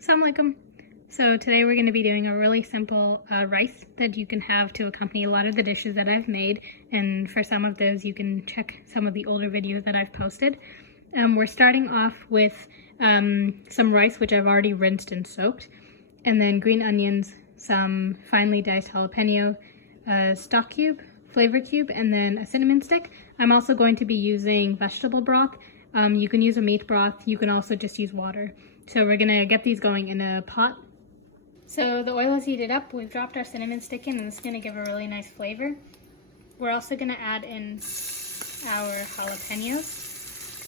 Assalamu alaikum. So today we're going to be doing a really simple rice that you can have to accompany a lot of the dishes that I've made, and for some of those you can check some of the older videos that I've posted. We're starting off with some rice which I've already rinsed and soaked, and then green onions, some finely diced jalapeno, a stock cube, flavor cube, and then a cinnamon stick. I'm also going to be using vegetable broth. You can use a meat broth, you can also just use water. So we're gonna get these going in a pot. So the oil is heated up, we've dropped our cinnamon stick in, and it's gonna give a really nice flavor. We're also gonna add in our jalapenos.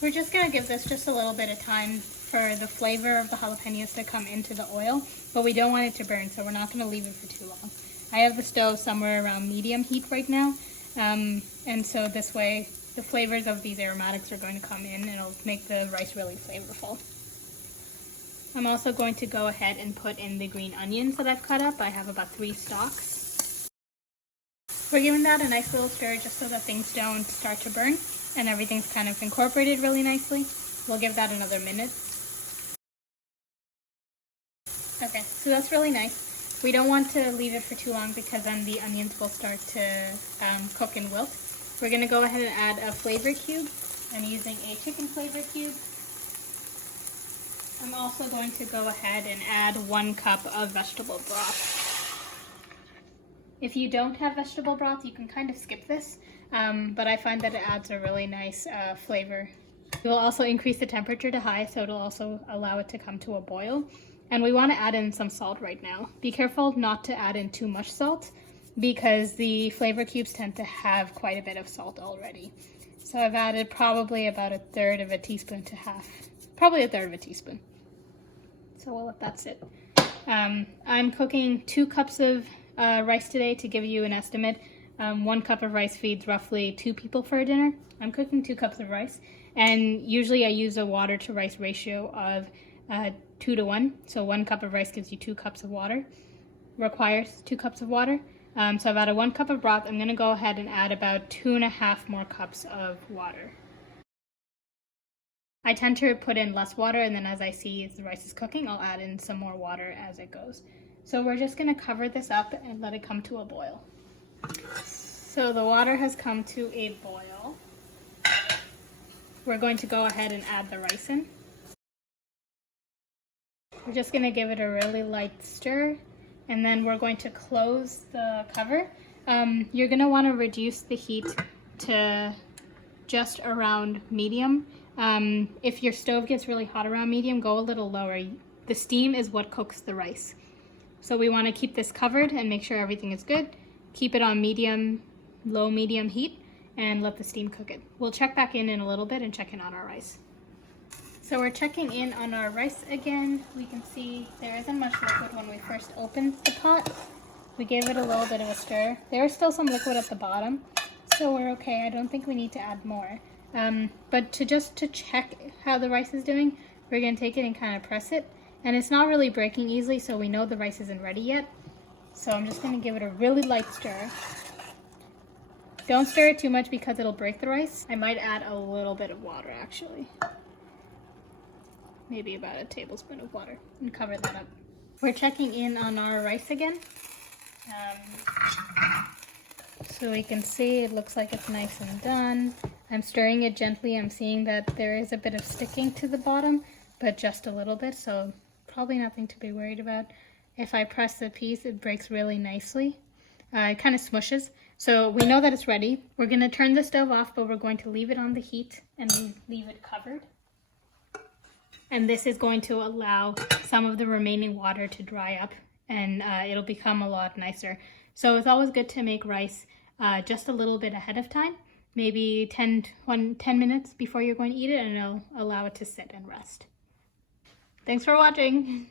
We're just gonna give this just a little bit of time for the flavor of the jalapenos to come into the oil, but we don't want it to burn, so we're not gonna leave it for too long. I have the stove somewhere around medium heat right now, and so this way the flavors of these aromatics are going to come in and it'll make the rice really flavorful. I'm also going to go ahead and put in the green onions that I've cut up. I have about 3 stalks. We're giving that a nice little stir just so that things don't start to burn and everything's kind of incorporated really nicely. We'll give that another minute. Okay, so that's really nice. We don't want to leave it for too long because then the onions will start to cook and wilt. We're going to go ahead and add a flavor cube. I'm using a chicken flavor cube. I'm also going to go ahead and add 1 cup of vegetable broth. If you don't have vegetable broth, you can kind of skip this, but I find that it adds a really nice flavor. We will also increase the temperature to high, so it'll also allow it to come to a boil. And we want to add in some salt right now. Be careful not to add in too much salt, because the flavor cubes tend to have quite a bit of salt already. So I've added probably about 1/3 of a teaspoon to half. Probably 1/3 of a teaspoon. So we'll let that sit. I'm cooking 2 cups of rice today to give you an estimate. 1 cup of rice feeds roughly 2 people for a dinner. I'm cooking 2 cups of rice, and usually I use a water to rice ratio of 2 to 1. So 1 cup of rice gives you 2 cups of water. Requires 2 cups of water. So I've added 1 cup of broth. I'm going to go ahead and add about 2.5 more cups of water. I tend to put in less water, and then as I see the rice is cooking, I'll add in some more water as it goes. So we're just going to cover this up and let it come to a boil. So the water has come to a boil. We're going to go ahead and add the rice in. We're just going to give it a really light stir, and then we're going to close the cover. You're going to want to reduce the heat to just around medium. If your stove gets really hot around medium, go a little lower. The steam is what cooks the rice. So we want to keep this covered and make sure everything is good. Keep it on medium, low medium heat, and let the steam cook it. We'll check back in a little bit and check in on our rice. So we're checking in on our rice again. We can see there isn't much liquid when we first opened the pot. We gave it a little bit of a stir. There is still some liquid at the bottom, so we're okay. I don't think we need to add more. But to check how the rice is doing, we're going to take it and kind of press it. And it's not really breaking easily, so we know the rice isn't ready yet. So I'm just going to give it a really light stir. Don't stir it too much because it'll break the rice. I might add a little bit of water actually. Maybe about 1 tablespoon of water, and cover that up. We're checking in on our rice again. So we can see it looks like it's nice and done. I'm stirring it gently. I'm seeing that there is a bit of sticking to the bottom, but just a little bit, so probably nothing to be worried about. If I press the piece, it breaks really nicely. It kind of smushes. So we know that it's ready. We're going to turn the stove off, but we're going to leave it on the heat and leave it covered. And this is going to allow some of the remaining water to dry up, and it'll become a lot nicer. So it's always good to make rice just a little bit ahead of time, maybe 10 minutes before you're going to eat it, and it'll allow it to sit and rest. Thanks for watching.